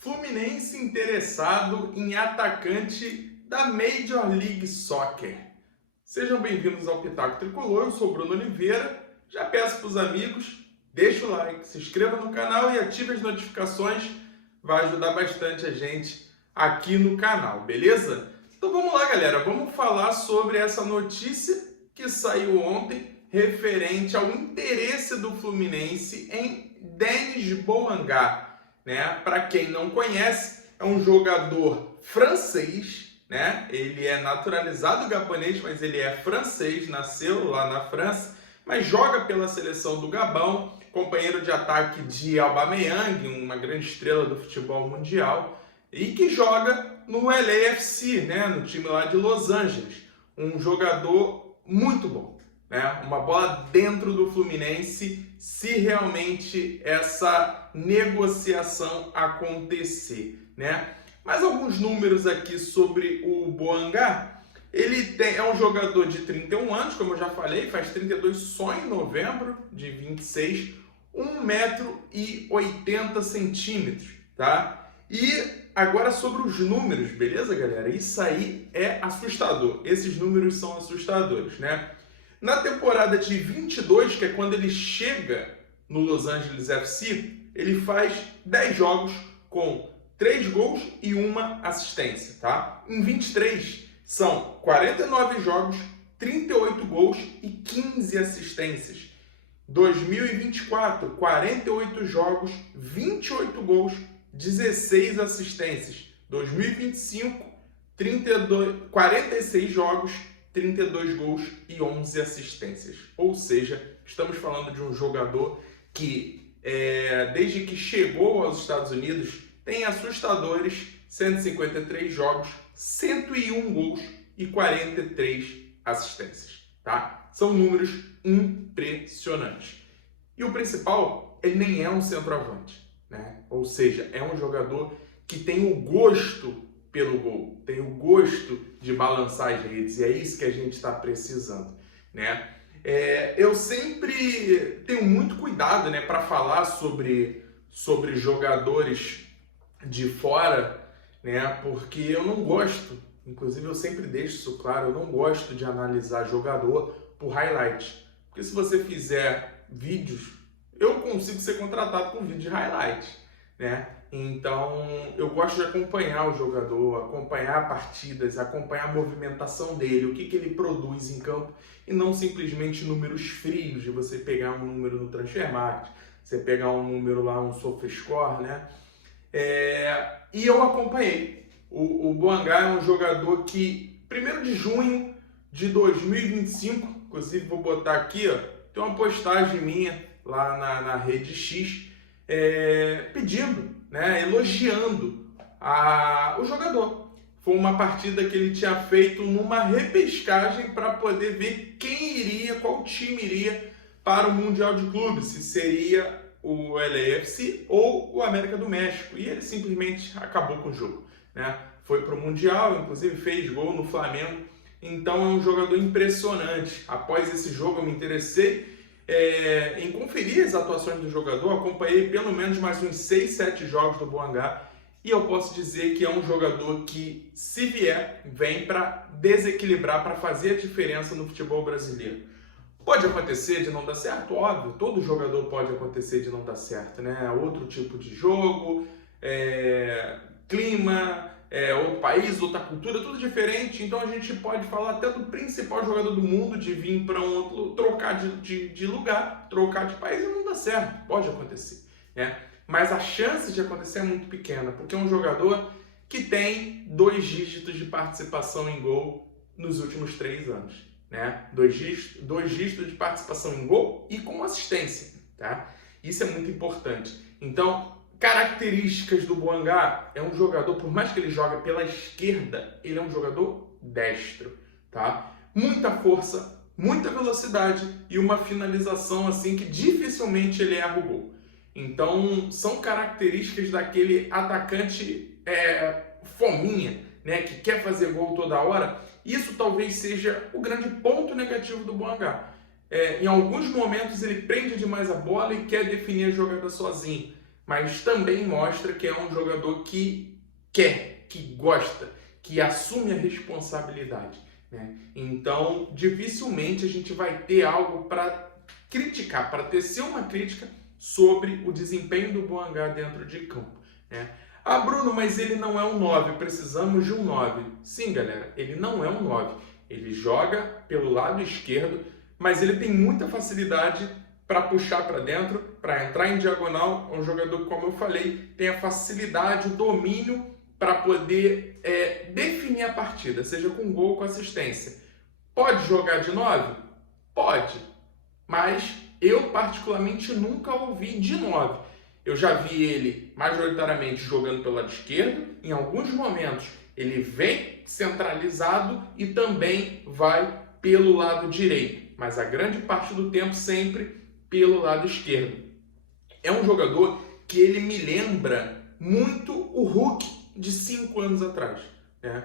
Fluminense interessado em atacante da Major League Soccer. Sejam bem-vindos ao Pitaco Tricolor, eu sou Bruno Oliveira. Já peço para os amigos, deixa o like, se inscreva no canal e ative as notificações. Vai ajudar bastante a gente aqui no canal, beleza? Então vamos lá, galera. Vamos falar sobre essa notícia que saiu ontem referente ao interesse do Fluminense em Denis Bouanga. Para quem não conhece, é um jogador francês, Ele é naturalizado gabanês, mas ele é francês, nasceu lá na França, mas joga pela seleção do Gabão, companheiro de ataque de Aubameyang, uma grande estrela do futebol mundial, e que joga no LAFC, no time lá de Los Angeles. Um jogador muito bom, uma bola dentro do Fluminense, se realmente essa negociação acontecer, Mas alguns números aqui sobre o Bouanga. Ele é um jogador de 31 anos, como eu já falei, faz 32 só em novembro de 26, 1,80 m, tá? E agora sobre os números, beleza, galera? Isso aí é assustador. Esses números são assustadores, Na temporada de 22, que é quando ele chega no Los Angeles FC, ele faz 10 jogos com 3 gols e 1 assistência, tá? Em 23, são 49 jogos, 38 gols e 15 assistências. 2024, 48 jogos, 28 gols, 16 assistências. 2025, 46 jogos, 32 gols e 11 assistências. Ou seja, estamos falando de um jogador que, desde que chegou aos Estados Unidos, tem assustadores 153 jogos, 101 gols e 43 assistências, tá? São números impressionantes. E o principal, ele nem é um centroavante, Ou seja, é um jogador que tem o gosto pelo gol, tem o gosto de balançar as redes, e é isso que a gente está precisando, Eu sempre tenho muito cuidado, para falar sobre jogadores de fora, porque eu não gosto, inclusive eu sempre deixo isso claro, eu não gosto de analisar jogador por highlight, porque se você fizer vídeos, eu consigo ser contratado com vídeo de highlight, Então, eu gosto de acompanhar o jogador, acompanhar partidas, acompanhar a movimentação dele, o que ele produz em campo, e não simplesmente números frios, de você pegar um número no Transfermarkt, você pegar um número lá, um SofaScore, E eu acompanhei. O Bouanga é um jogador que, 1º de junho de 2025, inclusive vou botar aqui, tem uma postagem minha lá na Rede X, pedindo, elogiando o jogador. Foi uma partida que ele tinha feito numa repescagem para poder ver qual time iria para o Mundial de Clubes, se seria o LAFC ou o América do México. E ele simplesmente acabou com o jogo, Foi para o Mundial, inclusive fez gol no Flamengo. Então é um jogador impressionante. Após esse jogo eu me interessei em conferir as atuações do jogador, acompanhei pelo menos mais uns 6, 7 jogos do Bouanga, e eu posso dizer que é um jogador que, se vier, vem para desequilibrar, para fazer a diferença no futebol brasileiro. Pode acontecer de não dar certo? Óbvio, todo jogador pode acontecer de não dar certo, Outro tipo de jogo, clima, outro país, outra cultura, tudo diferente. Então a gente pode falar até do principal jogador do mundo de vir para um outro, trocar de lugar, trocar de país, e não dá certo. Pode acontecer, Mas a chance de acontecer é muito pequena, porque é um jogador que tem 2 dígitos de participação em gol nos últimos 3 anos, 2 dígitos de participação em gol e com assistência, tá? Isso é muito importante. Então, características do Bouanga: é um jogador, por mais que ele jogue pela esquerda, ele é um jogador destro, tá? Muita força, muita velocidade e uma finalização assim que dificilmente ele erra o gol. Então, são características daquele atacante fominha, que quer fazer gol toda hora. Isso talvez seja o grande ponto negativo do Bouanga. Em alguns momentos ele prende demais a bola e quer definir a jogada sozinho. mas também mostra que é um jogador que quer, que gosta, que assume a responsabilidade, né? Então, dificilmente a gente vai ter algo para criticar, para tecer uma crítica sobre o desempenho do Boangá dentro de campo, né? Ah, Bruno, mas ele não é um 9, precisamos de um 9. Sim, galera, ele não é um 9. Ele joga pelo lado esquerdo, mas ele tem muita facilidade para puxar para dentro, para entrar em diagonal. É um jogador, como eu falei, tem a facilidade, o domínio para poder definir a partida, seja com gol ou com assistência. Pode jogar de 9? Pode, mas eu particularmente nunca ouvi de 9. Eu já vi ele majoritariamente jogando pelo lado esquerdo, em alguns momentos ele vem centralizado e também vai pelo lado direito, mas a grande parte do tempo sempre pelo lado esquerdo. É um jogador que ele me lembra muito o Hulk de 5 anos atrás, né?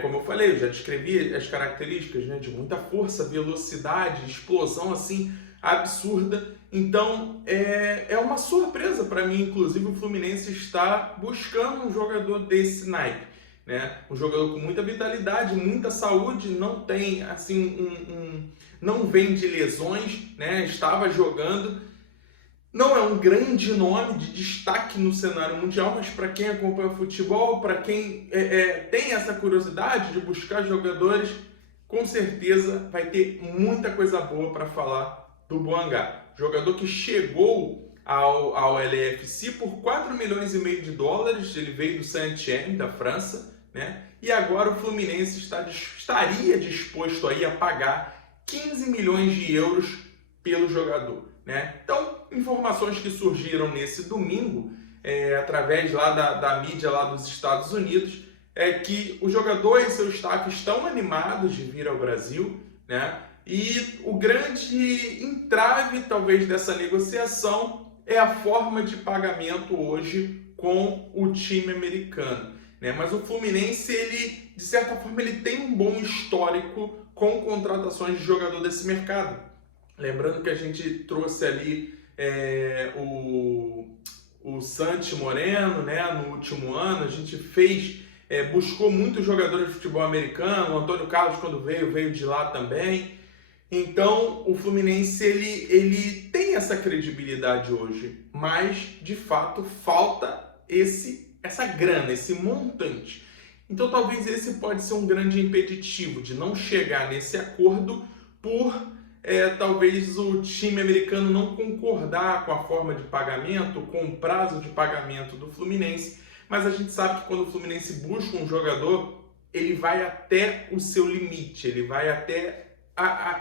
Como eu falei, eu já descrevi as características, né, de muita força, velocidade, explosão assim absurda. Então é uma surpresa para mim, inclusive, o Fluminense está buscando um jogador desse naipe, né? Um jogador com muita vitalidade, muita saúde, não tem assim não vem de lesões, né? Estava jogando. Não é um grande nome de destaque no cenário mundial, mas para quem acompanha futebol, para quem tem essa curiosidade de buscar jogadores, com certeza vai ter muita coisa boa para falar do Boangá. Jogador que chegou ao LAFC por 4 milhões e meio de dólares, ele veio do Saint-Étienne, da França, né? E agora o Fluminense estaria disposto aí a pagar 15 milhões de euros pelo jogador, né? Então, informações que surgiram nesse domingo, através lá da mídia lá dos Estados Unidos, é que o jogador e seu staff estão animados de vir ao Brasil, né? E o grande entrave, talvez, dessa negociação é a forma de pagamento hoje com o time americano, né? Mas o Fluminense, ele, de certa forma, ele tem um bom histórico com contratações de jogador desse mercado. Lembrando que a gente trouxe ali o Santi Moreno, né, no último ano. A gente buscou muitos jogadores de futebol americano. O Antônio Carlos, quando veio de lá também. Então, o Fluminense ele tem essa credibilidade hoje, mas, de fato, falta essa grana, esse montante. Então, talvez esse pode ser um grande impeditivo de não chegar nesse acordo por talvez o time americano não concordar com a forma de pagamento, com o prazo de pagamento do Fluminense, mas a gente sabe que quando o Fluminense busca um jogador, ele vai até o seu limite, ele vai até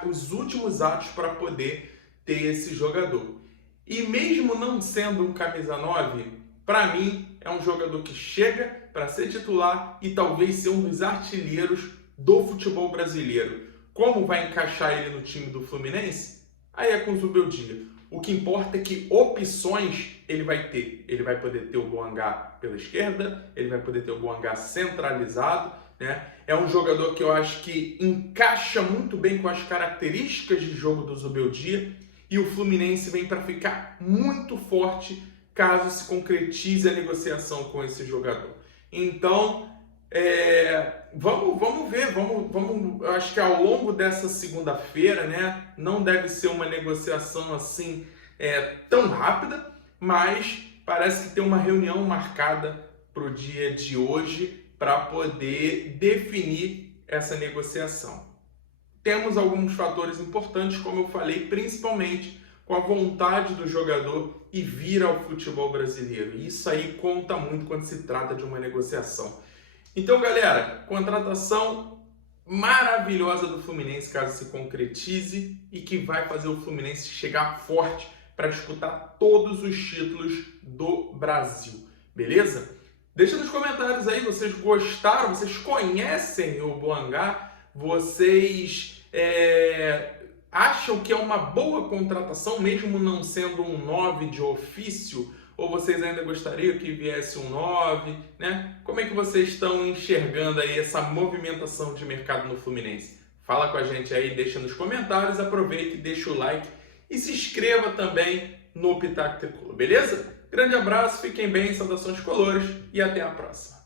os últimos atos para poder ter esse jogador. E mesmo não sendo um camisa 9, para mim é um jogador que chega para ser titular e talvez ser um dos artilheiros do futebol brasileiro. Como vai encaixar ele no time do Fluminense? Aí é com o Zubeldia. O que importa é que opções ele vai ter. Ele vai poder ter o Boangá pela esquerda, ele vai poder ter o Boangá centralizado, né? É um jogador que eu acho que encaixa muito bem com as características de jogo do Zubeldia, e o Fluminense vem para ficar muito forte caso se concretize a negociação com esse jogador. Então, vamos ver, eu acho que ao longo dessa segunda-feira, né, não deve ser uma negociação assim tão rápida, mas parece que tem uma reunião marcada para o dia de hoje para poder definir essa negociação. Temos alguns fatores importantes, como eu falei, principalmente com a vontade do jogador e vir ao futebol brasileiro. Isso aí conta muito quando se trata de uma negociação. Então, galera, contratação maravilhosa do Fluminense, caso se concretize, e que vai fazer o Fluminense chegar forte para disputar todos os títulos do Brasil. Beleza? Deixa nos comentários aí, vocês gostaram, vocês conhecem o Boangá, vocês acham que é uma boa contratação, mesmo não sendo um 9 de ofício, ou vocês ainda gostariam que viesse um 9, né? Como é que vocês estão enxergando aí essa movimentação de mercado no Fluminense? Fala com a gente aí, deixa nos comentários, aproveita e deixa o like e se inscreva também no Pitaco Tricolor, beleza? Grande abraço, fiquem bem, saudações colores e até a próxima.